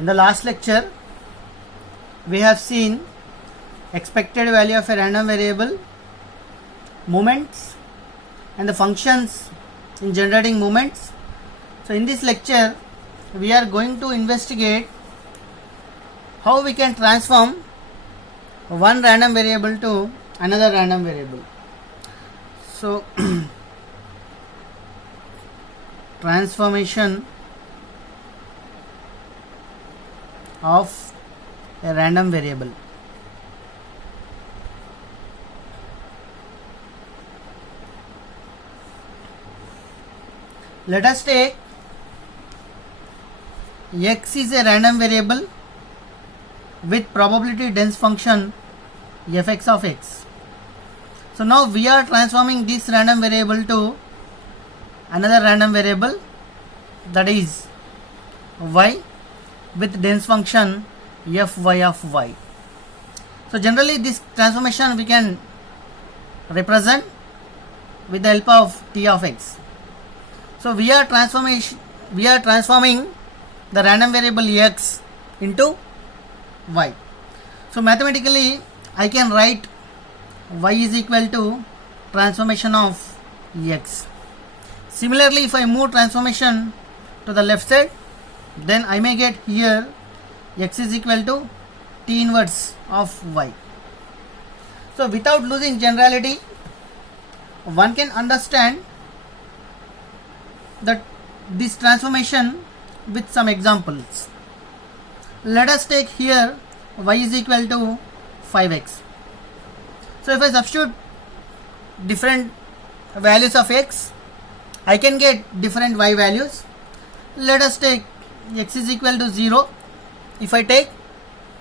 In the last lecture, we have seen expected value of a random variable, moments, and the functions in generating moments. So in this lecture, we are going to investigate how we can transform one random variable to another random variable. So transformation of a random variable. Let us take x is a random variable with probability dense function fx of x. So now we are transforming this random variable to another random variable, that is y with dense function fy of y. So generally this transformation we can represent with the help of t of x. So we are transforming the random variable x into y. So mathematically I can write y is equal to transformation of x. Similarly, if I move transformation to the left side, then I may get here x is equal to t inverse of y. So without losing generality, one can understand that this transformation with some examples. Let us take here y is equal to 5x. So if I substitute different values of x, I can get different y values. Let us take x is equal to 0 if I take,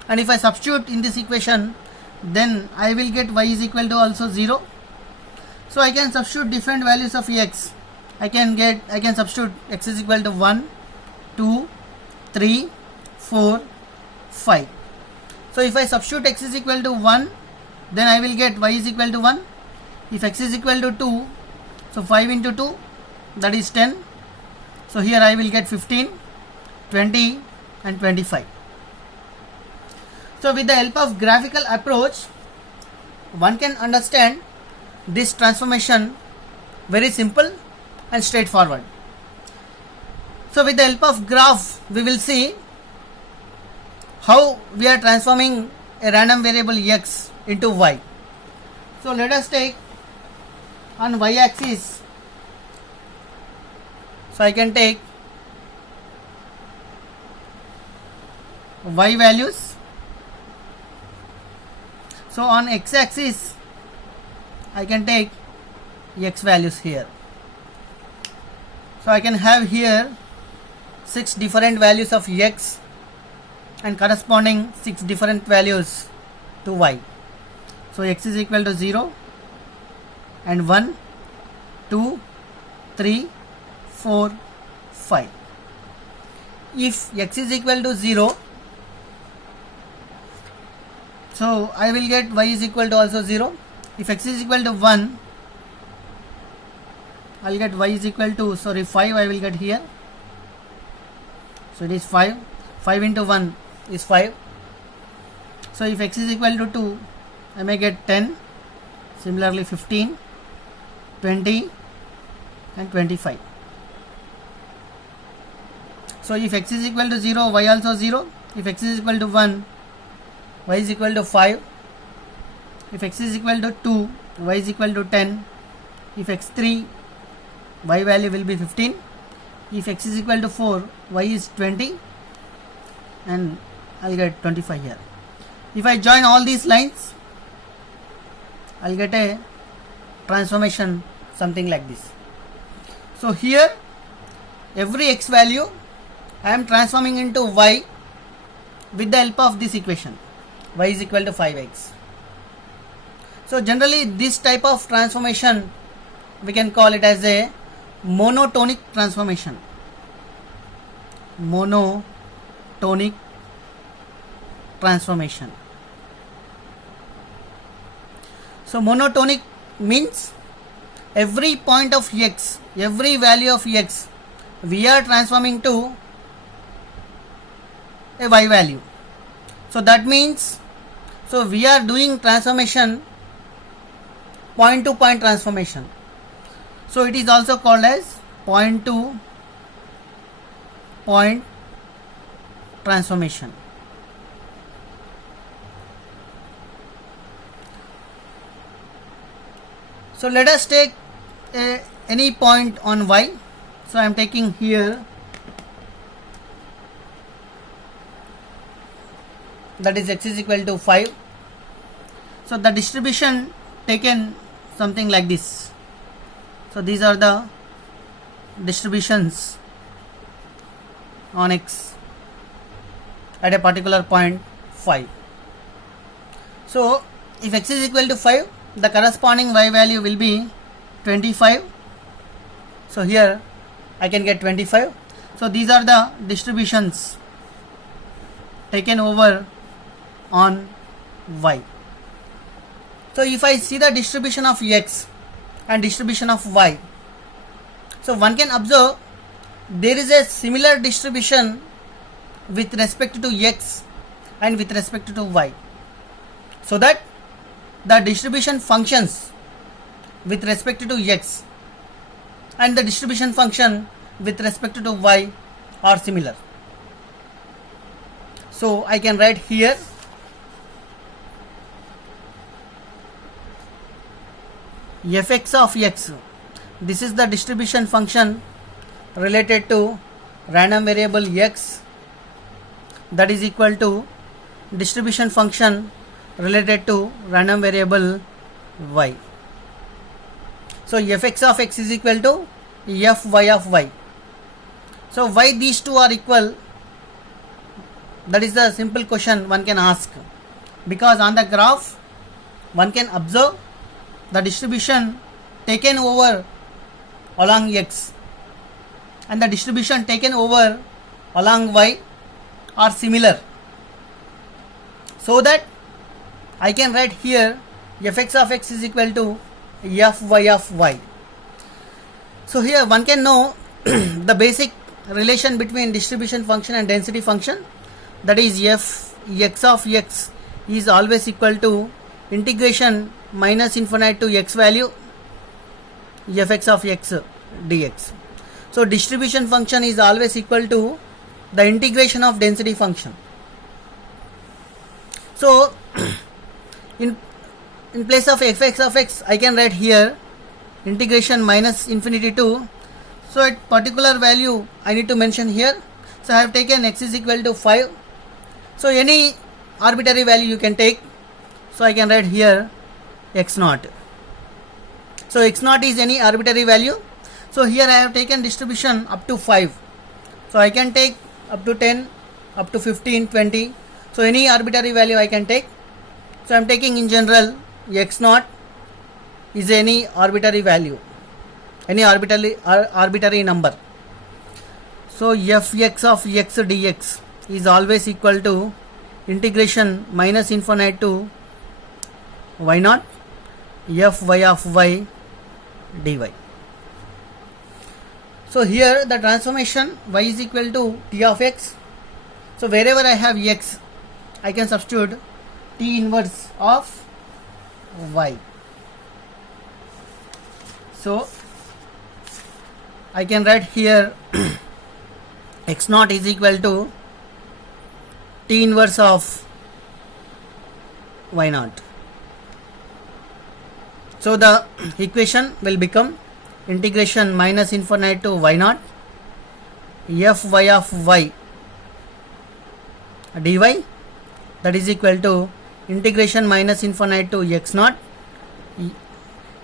and if I substitute in this equation, then I will get y is equal to also 0. So I can substitute different values of x. I can substitute x is equal to 1, 2, 3, 4, 5. So if I substitute x is equal to 1, then I will get y is equal to 1. If x is equal to 2, so 5 into 2, that is 10. So here I will get 15, 20 and 25. So with the help of graphical approach, one can understand this transformation very simple and straightforward. So with the help of graph, we will see how we are transforming a random variable x into y. So let us take on y axis, so I can take y values. So on x axis, I can take x values here. So I can have here 6 different values of x and corresponding 6 different values to y. So x is equal to 0 and 1, 2, 3, 4, 5. If x is equal to 0, so I will get y is equal to also 0. If x is equal to 1, I will get y is equal to 5 I will get here. So it is 5. 5 into 1 is 5. So if x is equal to 2, I may get 10. Similarly 15, 20 and 25. So if x is equal to 0, y also 0. If x is equal to 1, y is equal to 5. If x is equal to 2, y is equal to 10. If x3, y value will be 15. If x is equal to 4, y is 20 and I'll get 25 here. If I join all these lines, I'll get a transformation something like this. So here every x value I am transforming into y with the help of this equation, y is equal to 5x. So generally this type of transformation we can call it as a monotonic transformation. Monotonic transformation. So monotonic means every point of x, every value of x, we are transforming to a y value. So that means, so we are doing transformation, point to point transformation. So it is also called as point to point transformation. So let us take any point on y. So I am taking here, that is x is equal to 5. So the distribution taken something like this. So these are the distributions on x at a particular point 5. So if x is equal to 5, the corresponding y value will be 25. So here I can get 25. So these are the distributions taken over on y. So if I see the distribution of x and distribution of y, so one can observe there is a similar distribution with respect to x and with respect to y, so that the distribution functions with respect to x and the distribution function with respect to y are similar. So I can write here fx of x, this is the distribution function related to random variable x, that is equal to distribution function related to random variable y. So fx of x is equal to fy of y. So why these two are equal? That is the simple question one can ask, because on the graph one can observe the distribution taken over along x and the distribution taken over along y are similar, so that I can write here fx of x is equal to fy of y. So here one can know the basic relation between distribution function and density function, that is fx of x is always equal to integration minus infinite to x value fx of x dx. So distribution function is always equal to the integration of density function. So in place of fx of x I can write here integration minus infinity to, so at particular value I need to mention here. So I have taken x is equal to 5. So any arbitrary value you can take. So I can write here x naught. So x naught is any arbitrary value. So here I have taken distribution up to 5. So I can take up to 10, up to 15, 20. So any arbitrary value I can take. So I am taking in general x naught is any arbitrary value, any arbitrary number. So fx of x dx is always equal to integration minus infinite to y naught fy of y dy. So here the transformation y is equal to t of x. So wherever I have x, I can substitute t inverse of y. So I can write here x naught is equal to t inverse of y naught. So the equation will become integration minus infinite to y naught fy of y dy, that is equal to integration minus infinite to x naught.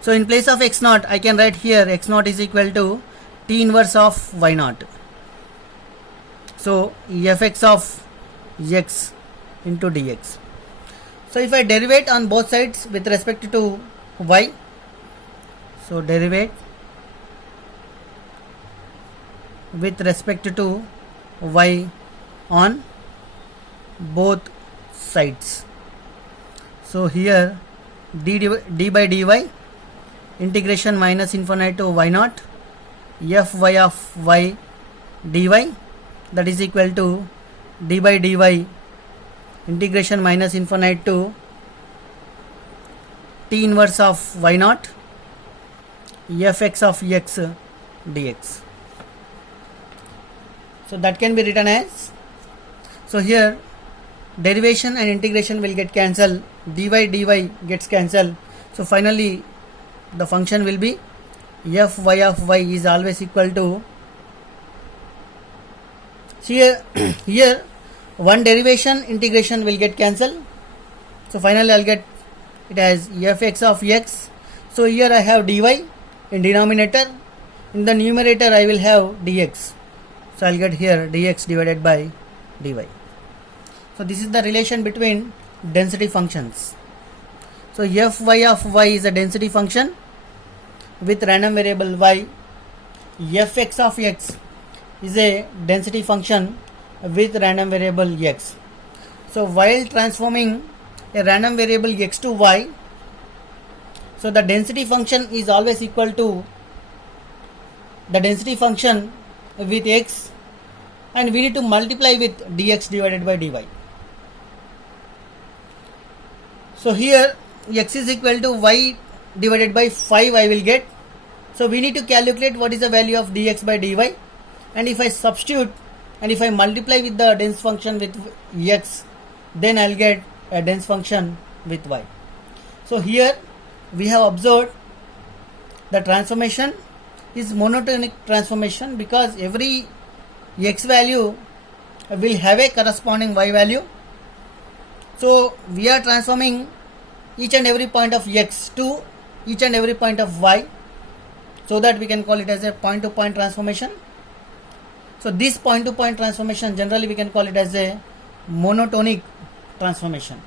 So in place of x naught I can write here x naught is equal to t inverse of y naught. So fx of x into dx. So if I derivate on both sides with respect to y, so derivate with respect to y on both sides. So here d by dy integration minus infinite to y naught fy of y dy, that is equal to d by dy integration minus infinite to t inverse of y naught fx of x dx. So that can be written as, so here derivation and integration will get cancelled, dy dy gets cancelled. So finally the function will be fy of y is always equal to, here one derivation integration will get cancelled. So finally I'll get it as fx of x. So here I have dy in denominator, in the numerator I will have dx. So I'll get here dx divided by dy. So this is the relation between density functions. So fy of y is a density function with random variable y. Fx of x is a density function with random variable x. So while transforming a random variable x to y, so the density function is always equal to the density function with x, and we need to multiply with dx divided by dy. So here x is equal to y divided by 5 I will get. So we need to calculate what is the value of dx by dy, and if I substitute and if I multiply with the dense function with x, then I'll get a dense function with y. So here we have observed the transformation is monotonic transformation because every x value will have a corresponding y value. So we are transforming each and every point of x to each and every point of y, so that we can call it as a point to point transformation. So this point to point transformation generally we can call it as a monotonic transformation.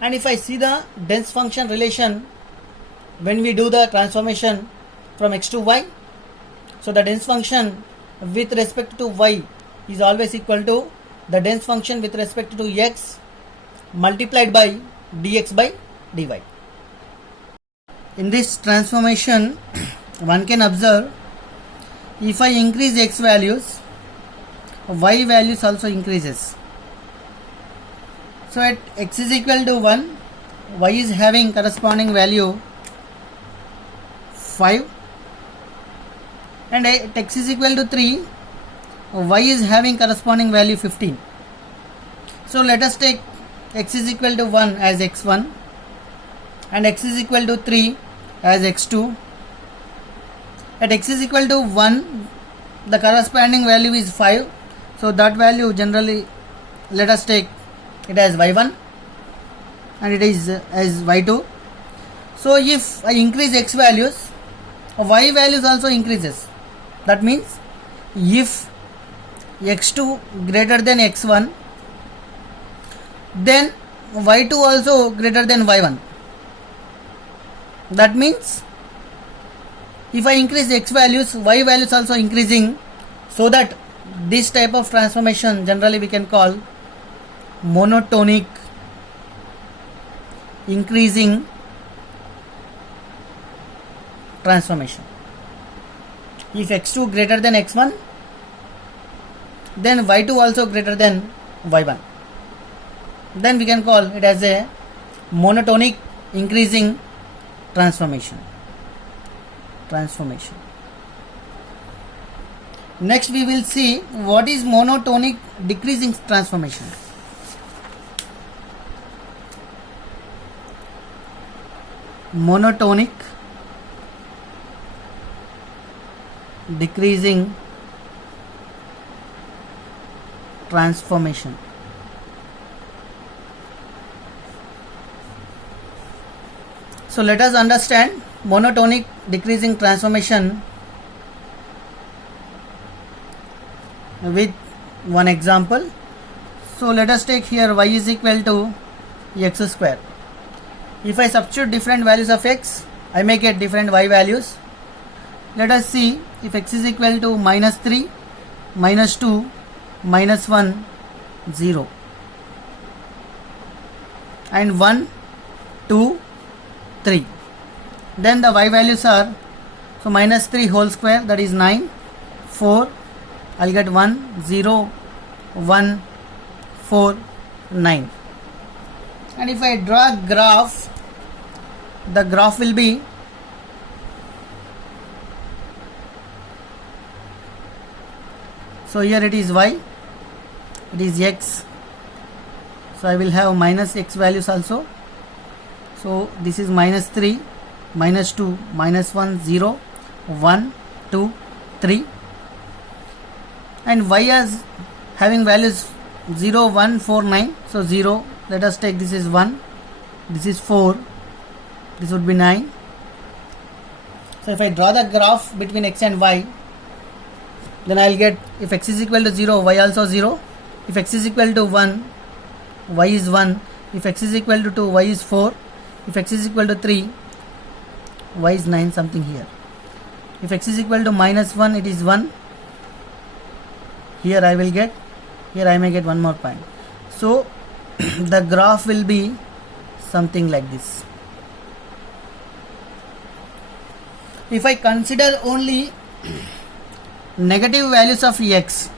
And if I see the dense function relation when we do the transformation from x to y, so the dense function with respect to y is always equal to the dense function with respect to x multiplied by dx by dy. In this transformation one can observe, if I increase x values, y values also increases. So at x is equal to 1, y is having corresponding value 5, and at x is equal to 3, y is having corresponding value 15. So let us take x is equal to 1 as x1 and x is equal to 3 as x2. At x is equal to 1, the corresponding value is 5. So that value generally let us take it as y1 and it is as y2. So if I increase x values, y values also increases. That means if x2 greater than x1, then y2 also greater than y1. That means if I increase x values, y values also increasing, so that this type of transformation generally we can call monotonic increasing transformation. If x2 greater than x1, then y2 also greater than y1. Then we can call it as a monotonic increasing transformation. Next we will see what is monotonic decreasing transformation. Monotonic decreasing transformation. So let us understand monotonic decreasing transformation with one example. So let us take here y is equal to x square. If I substitute different values of x, I may get different y values. Let us see if x is equal to minus 3, minus 2, minus 1, 0 and 1, 2, 3. Then the y values are, so minus 3 whole square, that is 9, 4, I'll get 1, 0, 1, 4, 9. And if I draw a graph, the graph will be so here it is y, it is x, so I will have minus x values also. So this is minus 3, minus 2, minus 1, 0, 1, 2, 3, and y as having values 0, 1, 4, 9. So 0, let us take, this is 1, this is 4, this would be 9. So if I draw the graph between x and y, then I will get, if x is equal to 0, y also 0. If x is equal to 1, y is 1. If x is equal to 2, y is 4. If x is equal to 3, y is 9, something here. If x is equal to minus 1, it is 1. Here I will get, here I may get one more point. So the graph will be something like this. If I consider only negative values of x,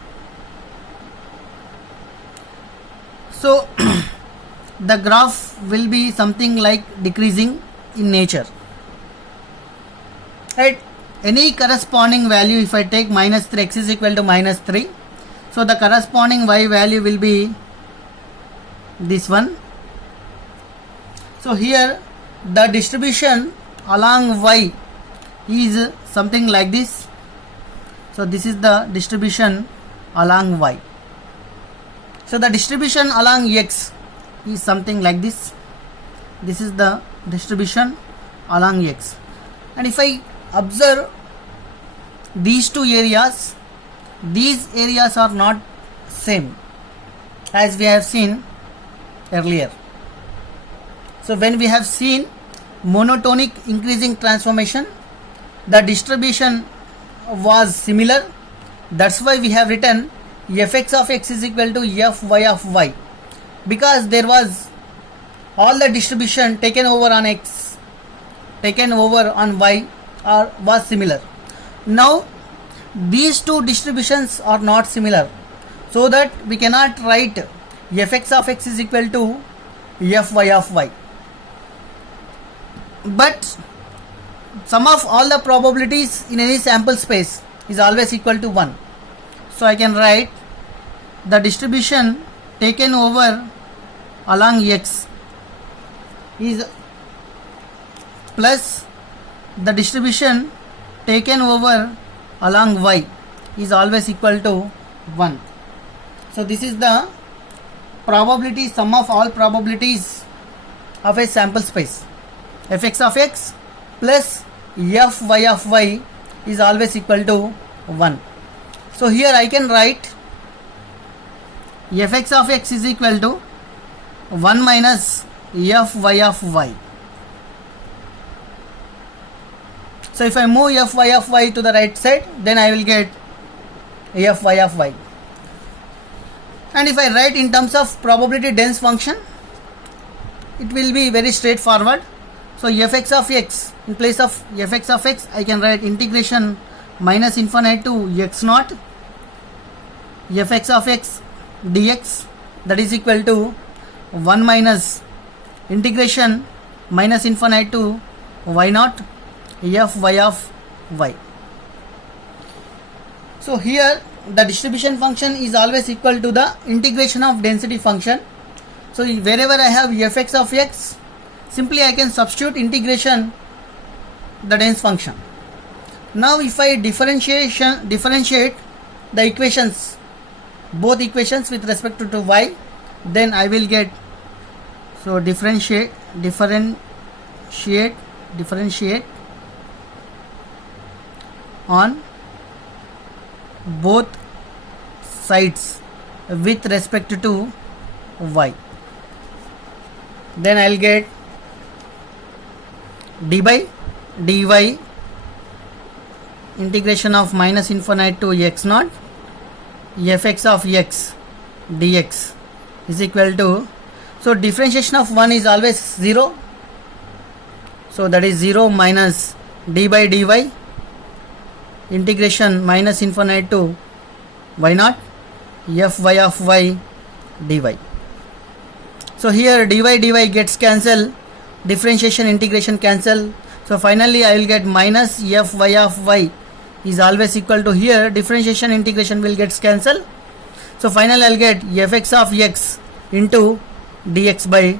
so the graph will be something like decreasing in nature. At any corresponding value, if I take minus 3, x is equal to minus 3, so the corresponding y value will be this one. So here the distribution along y is something like this. So this is the distribution along y. So the distribution along x is something like this. This is the distribution along x. And if I observe these two areas, these areas are not same as we have seen earlier. So when we have seen monotonic increasing transformation, the distribution was similar. That's why we have written fx of x is equal to fy of y, because there was all the distribution taken over on x, taken over on y was similar. Now these two distributions are not similar, so that we cannot write fx of x is equal to fy of y. But sum of all the probabilities in any sample space is always equal to 1. So I can write the distribution taken over along x is plus the distribution taken over along y is always equal to 1. So this is the probability, sum of all probabilities of a sample space. Fx of x plus fy of y is always equal to 1. So here I can write fx of x is equal to 1 minus fy of y. So if I move fy of y to the right side, then I will get fy of y. And if I write in terms of probability dense function, it will be very straightforward. So fx of x, in place of fx of x, I can write integration minus infinite to x naught fx of x dx, that is equal to 1 minus integration minus infinite to y naught fy of y. So here the distribution function is always equal to the integration of density function. So wherever I have fx of x, simply I can substitute integration the dense function. Now if I differentiate the equations, both equations with respect to y, then I will get, so differentiate on both sides with respect to y, then I will get d by dy integration of minus infinite to x naught fx of x dx is equal to, so differentiation of 1 is always 0, so that is 0 minus d by dy integration minus infinite to y naught fy of y dy. So here dy gets cancelled, differentiation integration cancel. So finally I will get minus fy of y is always equal to, here differentiation integration will get cancelled. So finally I will get fx of x into dx by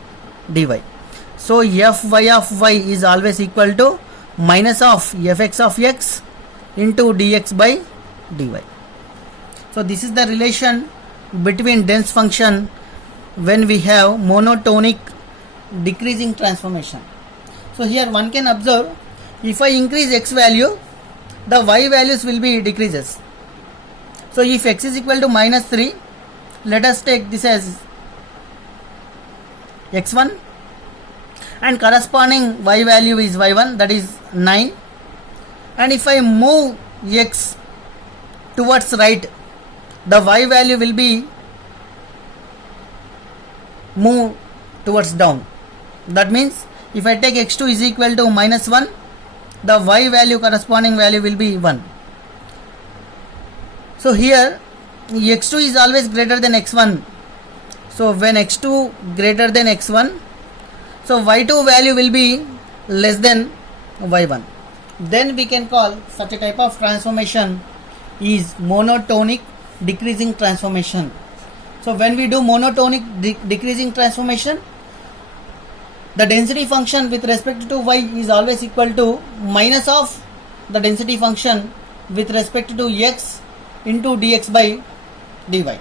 dy. So fy of y is always equal to minus of fx of x into dx by dy. So this is the relation between dense function when we have monotonic decreasing transformation. So here one can observe, if I increase x value, the y values will be decreases. So if x is equal to minus 3, let us take this as x1, and corresponding y value is y1, that is 9. And if I move x towards right, the y value will be move towards down. That means if I take x2 is equal to minus 1, the y value corresponding value will be 1. So here x2 is always greater than x1. So when x2 greater than x1, so y2 value will be less than y1. Then we can call such a type of transformation is monotonic decreasing transformation. So when we do monotonic decreasing transformation, the density function with respect to y is always equal to minus of the density function with respect to x into dx by dy.